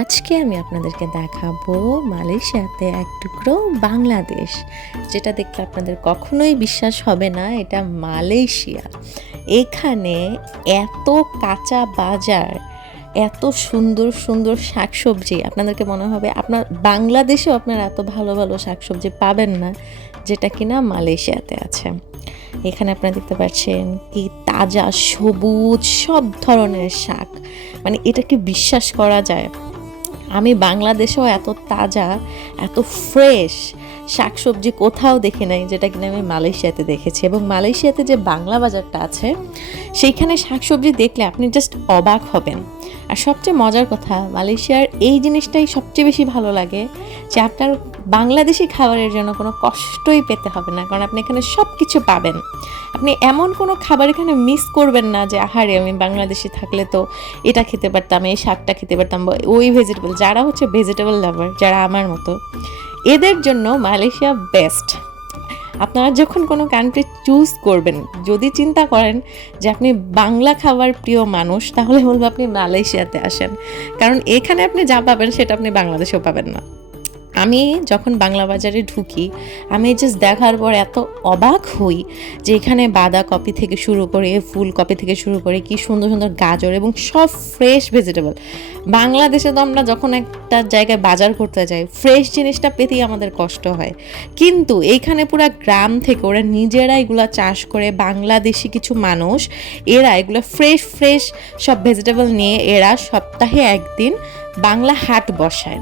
আজকে আমি আপনাদেরকে দেখাবো মালয়েশিয়াতে এক টুকরো বাংলাদেশ, যেটা দেখলে আপনাদের কখনোই বিশ্বাস হবে না, এটা মালয়েশিয়া। এখানে এত কাঁচা বাজার, এত সুন্দর সুন্দর শাকসবজি, আপনাদেরকে মনে হবে আপনার বাংলাদেশেও আপনারা এত ভালো ভালো শাকসবজি পাবেন না, যেটা কিনা মালয়েশিয়াতে আছে। এখানে আপনারা দেখতে পাচ্ছেন কি তাজা, সবুজ, সব ধরনের শাক। মানে এটা কি বিশ্বাস করা যায়। আমি বাংলাদেশেও এত তাজা, এত ফ্রেশ শাকসবজি কোথাও দেখি নাই যেটা কিনা আমি মালয়েশিয়াতে দেখেছি। এবং মালয়েশিয়াতে যে বাংলা বাজারটা আছে, সেইখানে শাকসবজি দেখলে আপনি জাস্ট অবাক হবেন। আর সবচেয়ে মজার কথা, মালয়েশিয়ার এই জিনিসটাই সবচেয়ে বেশি ভালো লাগে যে আপনার বাংলাদেশি খাবারের জন্য কোনো কষ্টই পেতে হবে না, কারণ আপনি এখানে সব কিছু পাবেন। আপনি এমন কোনো খাবার এখানে মিস করবেন না যে, আহারে, আমি বাংলাদেশি থাকলে তো এটা খেতে পারতাম, এই শাকটা খেতে পারতাম। ওই ভেজিটেবল যারা হচ্ছে ভেজিটেবল লাভার যারা আমার মতো, এদের জন্য মালয়েশিয়া বেস্ট আপনারা যখন কোনো কান্ট্রি চুজ করবেন, যদি চিন্তা করেন যে, আপনি বাংলা খাবার প্রিয় মানুষ, তাহলে বলব আপনি মালয়েশিয়াতে আসেন। কারণ এখানে আপনি যা পাবেন, সেটা আপনি বাংলাদেশেও পাবেন না। আমি যখন বাংলা বাজারে ঢুকি, আমি জাস্ট দেখার পর এত অবাক হই যে এখানে বাঁধাকপি থেকে শুরু করে, ফুলকপি থেকে শুরু করে কি সুন্দর সুন্দর গাজর এবং সব ফ্রেশ ভেজিটেবল বাংলাদেশে তো আমরা যখন একটা জায়গায় বাজার করতে যাই ফ্রেশ জিনিসটা পেতেই আমাদের কষ্ট হয়। কিন্তু এইখানে পুরো গ্রাম থেকে ওরা নিজেরা এগুলো চাষ করে, বাংলাদেশি কিছু মানুষ, এরা এগুলো ফ্রেশ ফ্রেশ সব ভেজিটেবল নিয়ে এরা সপ্তাহে একদিন বাংলা হাট বসায়।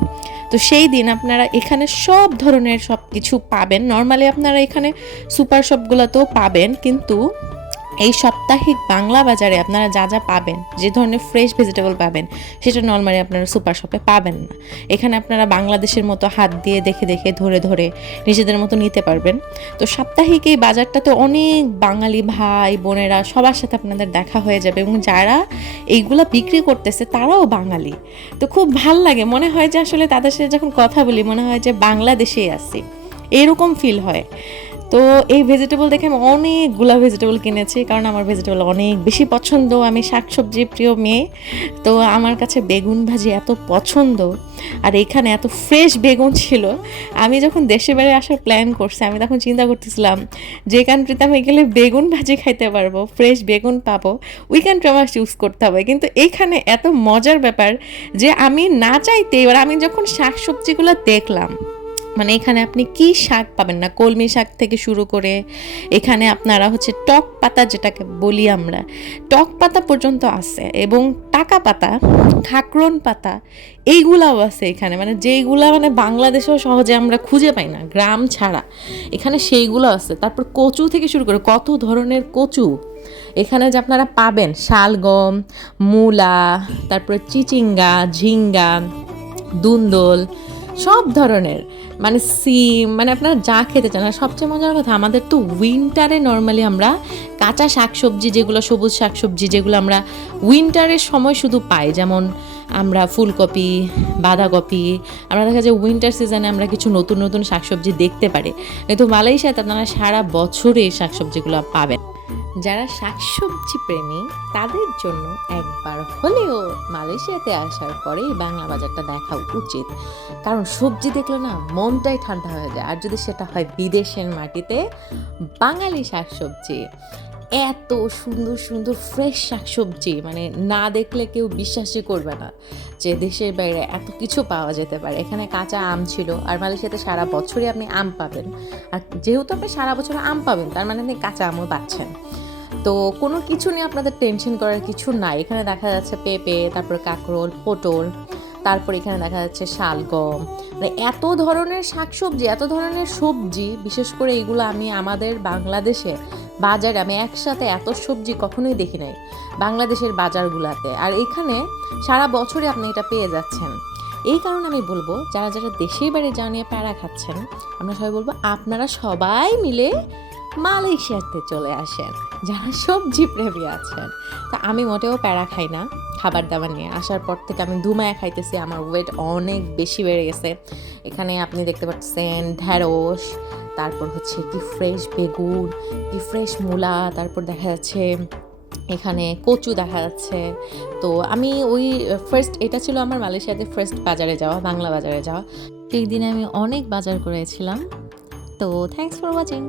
তো সেই দিন আপনারা এখানে সব ধরনের সব কিছু পাবেন। নর্মালি আপনারা এখানে সুপার শপগুলোতেও পাবেন, কিন্তু এই সাপ্তাহিক বাংলা বাজারে আপনারা যা যা পাবেন, যে ধরনের ফ্রেশ ভেজিটেবল পাবেন, সেটা নর্মালি আপনারা সুপার শপে পাবেন না। এখানে আপনারা বাংলাদেশের মতো হাত দিয়ে দেখে দেখে, ধরে ধরে নিজেদের মতো নিতে পারবেন। তো সাপ্তাহিক এই বাজারটাতে অনেক বাঙালি ভাই, বোনেরা সবার সাথে আপনাদের দেখা হয়ে যাবে এবং যারা এইগুলা বিক্রি করতেছে, তারাও বাঙালি। তো খুব ভালো লাগে, মনে হয় যে আসলে তাদের সাথে যখন কথা বলি, মনে হয় যে বাংলাদেশেই আছি। এরকম ফিল হয়। তো এই ভেজিটেবল দেখে আমি অনেকগুলো ভেজিটেবল কিনেছি, কারণ আমার ভেজিটেবল অনেক বেশি পছন্দ। আমি শাকসবজি প্রিয় মেয়ে, তো আমার কাছে বেগুন ভাজি এত পছন্দ, আর এখানে এত ফ্রেশ বেগুন ছিল। আমি যখন দেশে বেড়ে আসার প্ল্যান করছি, আমি তখন চিন্তা করতেছিলাম, যে কান্ট্রিতে আমি গেলে বেগুন ভাজি খাইতে পারব ফ্রেশ বেগুন পাবো, ওই কান্ট্রি আমার চুজ করতে হবে। কিন্তু এখানে এত মজার ব্যাপার যে আমি না চাইতে এবার আমি যখন শাকসবজিগুলো দেখলাম মানে এখানে আপনি কি শাক পাবেন না? কলমি শাক থেকে শুরু করে এখানে আপনারা হচ্ছে টক পাতা যেটাকে বলি আমরা, টক পাতা পর্যন্ত আছে এবং টাকা পাতা, খাকরন পাতা, এইগুলাও আছে এখানে। মানে যেইগুলা মানে বাংলাদেশেও সহজে আমরা খুঁজে পাই না, গ্রাম ছাড়া। এখানে সেইগুলো আছে। তারপর কচু থেকে শুরু করে কত ধরনের কচু? এখানে যে আপনারা পাবেন শালগম, মূলা, তারপরে চিচিঙ্গা, ঝিঙ্গা, দুন্দল সব ধরনের। মানে সিম মানে আপনারা যা খেতে চান। আর সবচেয়ে মজার কথা, আমাদের তো উইন্টারে নর্মালি আমরা কাঁচা শাকসবজি যেগুলো, সবুজ শাকসবজি যেগুলো আমরা উইন্টারের সময় শুধু পাই। যেমন আমরা ফুলকপি, বাঁধাকপি, আমরা দেখা যায় উইন্টার সিজনে আমরা কিছু নতুন নতুন শাকসবজি দেখতে পারি। কিন্তু মালয়েশিয়াতে আপনারা সারা বছরে এই শাকসবজিগুলো পাবেন। যারা শাকসবজি প্রেমী, তাদের জন্য একবার হলেও মালয়েশিয়াতে আসার পরে বাংলা বাজারটা দেখা উচিত। কারণ সবজি দেখলে না মনটাই ঠান্ডা হয়ে যায়। আর যদি সেটা হয় বিদেশের মাটিতে, বাঙালি শাকসবজি, এত সুন্দর সুন্দর ফ্রেশ শাকসবজি মানে না দেখলে কেউ বিশ্বাসই করবে না যে দেশের বাইরে এত কিছু পাওয়া যেতে পারে। এখানে কাঁচা আম ছিল, আর মালয়েশিয়াতে সারা বছরই আপনি আম পাবেন। আর যেহেতু আপনি সারা বছর আম পাবেন, তার মানে আপনি কাঁচা আমও পাচ্ছেন। তো কোনো কিছু নিয়ে আপনাদের টেনশন করার কিছু নাই। এখানে দেখা যাচ্ছে পেঁপে, তারপর কাঁকরোল, পটল, তারপর এখানে দেখা যাচ্ছে শালগম। মানে এত ধরনের শাকসবজি, এত ধরনের সবজি, বিশেষ করে এগুলো আমি আমাদের বাংলাদেশে বাজারে আমি একসাথে এত সবজি কখনোই দেখি নাই, বাংলাদেশের বাজারগুলোতে। আর এখানে সারা বছরই আপনি এটা পেয়ে যাচ্ছেন। এই কারণে আমি বলব, যারা যারা দেশের বাইরে যা নিয়ে প্যারা খাচ্ছেন, আমরা সবাই বলব, আপনারা সবাই মিলে মালয়েশিয়াতে চলে আসেন, যারা সবজি প্রেমী আছেন। তা আমি মোটেও প্যারা খাই না, খাবার দাবার নিয়ে। আসার পর থেকে আমি ধুমায় খাইতেছি, আমার ওয়েট অনেক বেশি বেড়ে গেছে। এখানে আপনি দেখতে পাচ্ছেন ঢ্যাঁড়স, তারপর হচ্ছে কি ফ্রেশ বেগুন, কি ফ্রেশ মূলা, তারপর দেখা যাচ্ছে এখানে কচু দেখা যাচ্ছে। তো আমি ওই ফার্স্ট এটা ছিল আমার মালয়েশিয়াতে ফার্স্ট বাজারে যাওয়া, বাংলা বাজারে যাওয়া। সেই দিনে আমি অনেক বাজার করেছিলাম। তো থ্যাংকস ফর ওয়াচিং